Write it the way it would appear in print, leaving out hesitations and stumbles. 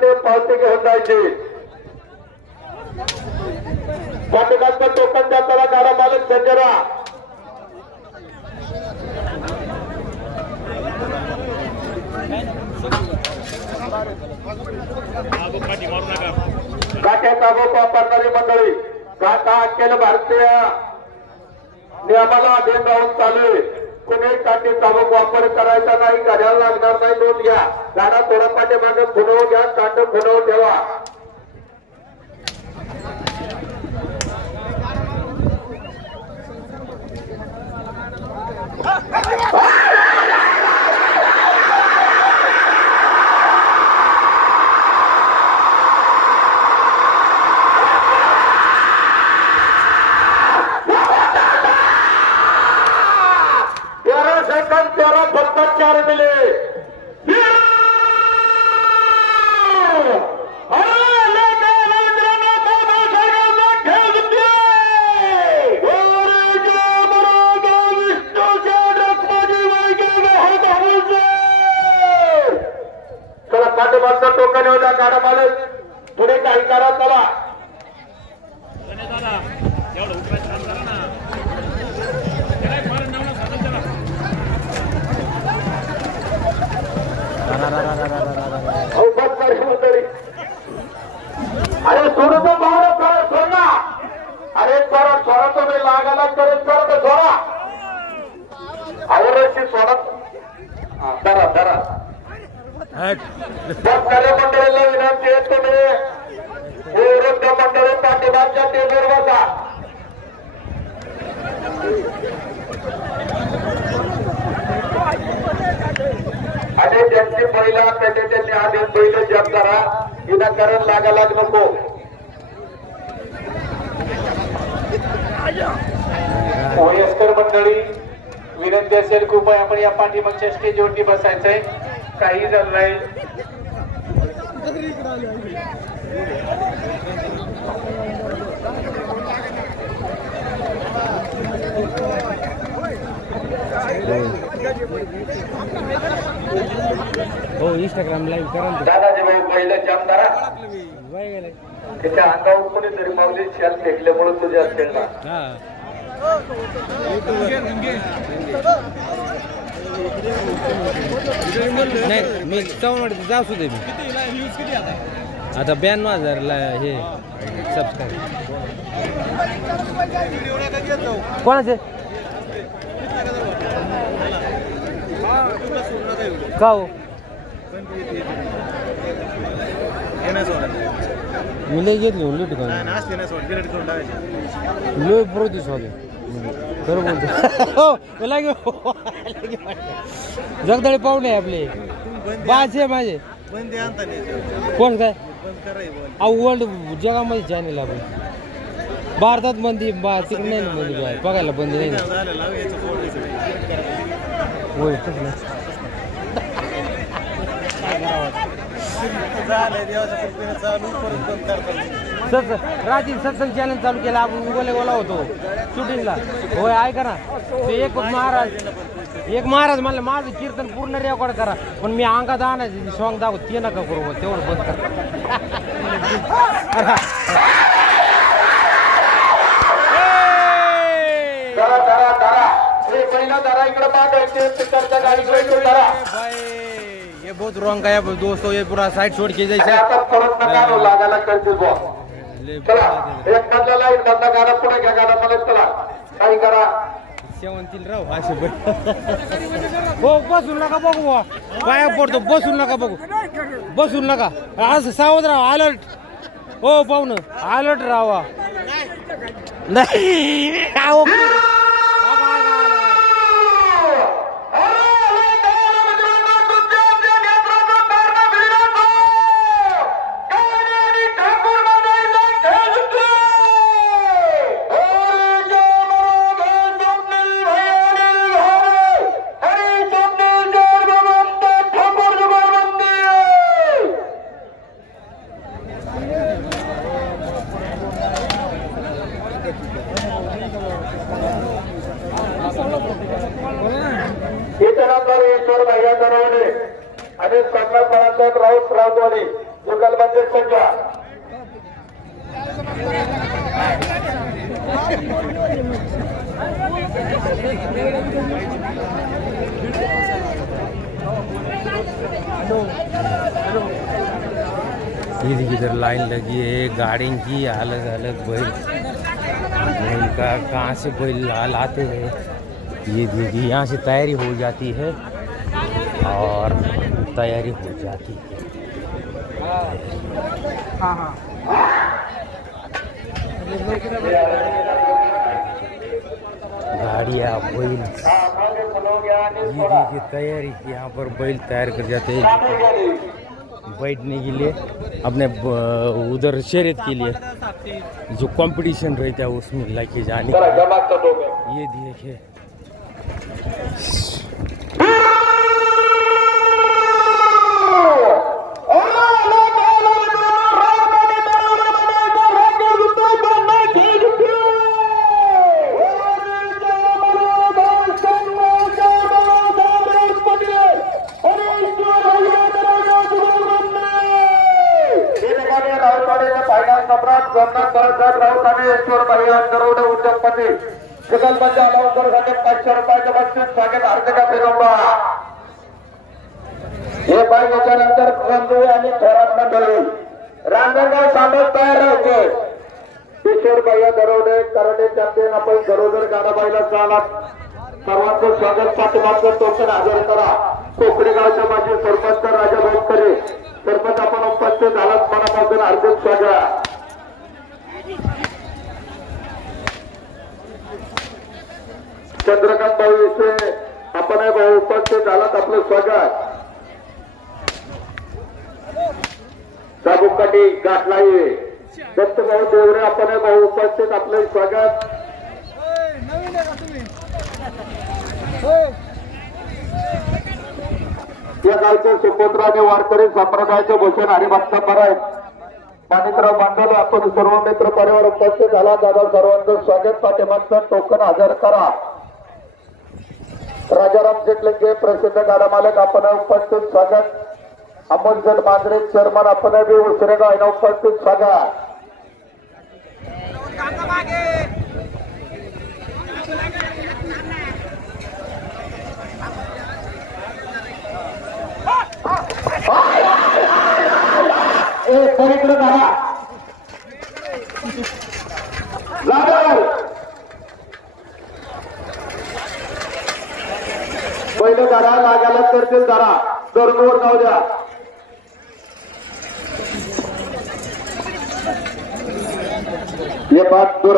ते पावती घेऊन जायचे पाठीमागचं टोकन जाताना गाडा मालक संजरा काट्याचा गोप वापरणारी मंडळी काटा अखेल भारतीय नियमाला अधीन राहून चालू आहे. कुणी काटे चाबूक वापर करायचा नाही, घड्याला लागणार नाही. नोंद घ्या. गाडा थोडा पाठीमागे खुणवून घ्या, काट खुणवून ठेवा. टोकन होता गाडा मालक पुढे काही करा चला अरे सोडू तो बाहेर सोड ना. अरे सोडा सोडा तुम्ही लागायला करून सोडा सोडा आवडची सोडा धरा धरा. मंडळीला विनंती आहे तुम्ही वृद्ध मंडळी पाठीमागच्या टेबलवर बसा. आणि त्यांची पहिला त्यांनी आधी पहिलं जप करा. विनाकारण लागायला नको. वयस्कर मंडळी विनंती असेल कृपया आपण या पाठीमागच्या स्टेजवरती बसायचंय. काही झालं नाही. हो इंस्टाग्राम लाईव्ह करा. दादाजी भाई पहिलं जाम करा. त्याच्या अंगावर कोणीतरी मागली शाल फेकल्यामुळे तुझ्या असेल ना. नाही मी चौनवाडी जाऊ सुद्धा मी आता 92,000 हे सबस्क्राईब. कोणाचे का हो मी लई घेतली लुट लो प्रोड्यूस होते खरं बोलतो. जगदळे पाहुणे आपले बाचे माझे कोण काय वर्ल्ड जगामध्ये चॅनेल आपण भारतात बंदी तिकडे नाही ना बंदी बघायला बंदी नाही. होय रात्री सत्संग चॅनल चालू केला आपण गोले गोला होतो शूटिंगला. होय ऐका ना ते एक महाराज म्हणलं माझं कीर्तन पूर्ण रेकॉर्ड करा पण मी अंगात आणायचं सॉंग दाखव ते नका करू तेवढं बंद करा. ये बहुत रॉन्ग है दोस्तों. ये पूरा साइड छोड़ के जैसे लागायला करते चला एक मधला लाईन मधला गाडा पुढे घ्या. गाडा मला चला काही करा. शेवंतील राव असे हो बसून नका बघू पाया पडतो. बसून नका बघू बसून नका असं सावध राहा. अलर्ट हो पाहुणं अलर्ट राहा. नाही ईश्वर भैया दरवडे आणि कमला बाळासाहेब राऊत राऊतवाडी जुगलबंदी संख्या इधर लाइन लगी है गाड़ियों की, अलग अलग बैल का कहाँ से बैल लाते हैं। ये देखिए यहाँ से तैयारी हो जाती है और तैयारी हो जाती है। गाड़ियाँ बैल ये देखिए तैयारी, यहाँ पर बैल तैयार कर जाते हैं बैठने के लिए, अपने उधर शर्यत के लिए जो कंपटीशन रहता है उसमें लेके जाने के लिए। ये देखिए उद्योगपती जुगलबंदी अलाउंसरसाठी 500 रुपयाचं बक्षीस स्वागत हार्दिक अभिनंदन। हे बाय याच्यानंतर रंगोळी आणि थोरात मंडळी रांजणगाव सांडोळ तयार राहायचे। किशोर भैया दरोडे करडे चॅम्पियन आपण गरोदर गाडाबाईला चालत सर्वांचं स्वागत पाठीमागचं टोकन हजर करा। कोकणी गावच्या माजी सरपंच राजा भोसकरे सरपंच आपण उपस्थित झालात, मनापासून हार्दिक स्वागत। चंद्रकांत भाऊ इथे आपण भाऊ उपस्थित झालात, आपलं स्वागत। साबुकाटी गाठलाई दत्त भाऊ देवरे आपण भाऊ उपस्थित, आपलं स्वागत। या गावचे सुपुत्र आणि वारकरी संप्रदायाचे भूषण हरिभक्त परत माणिकराव बांधवले आपण सर्व मित्र परिवार उपस्थित झाला। दादा सर्वांचं स्वागत, पाठीमागचं टोकन हजर करा। राजाराम शेटलंगे प्रसिद्ध गाडा मालक आपण उपस्थित, स्वागत। अमोल शेठ मांजरे चेअरमन आपण बी उसरेगाव यांना उपस्थित, स्वागत। पहिले धरा लागायला करतील, धरा दरनवर जाऊ द्या। ये बात दूर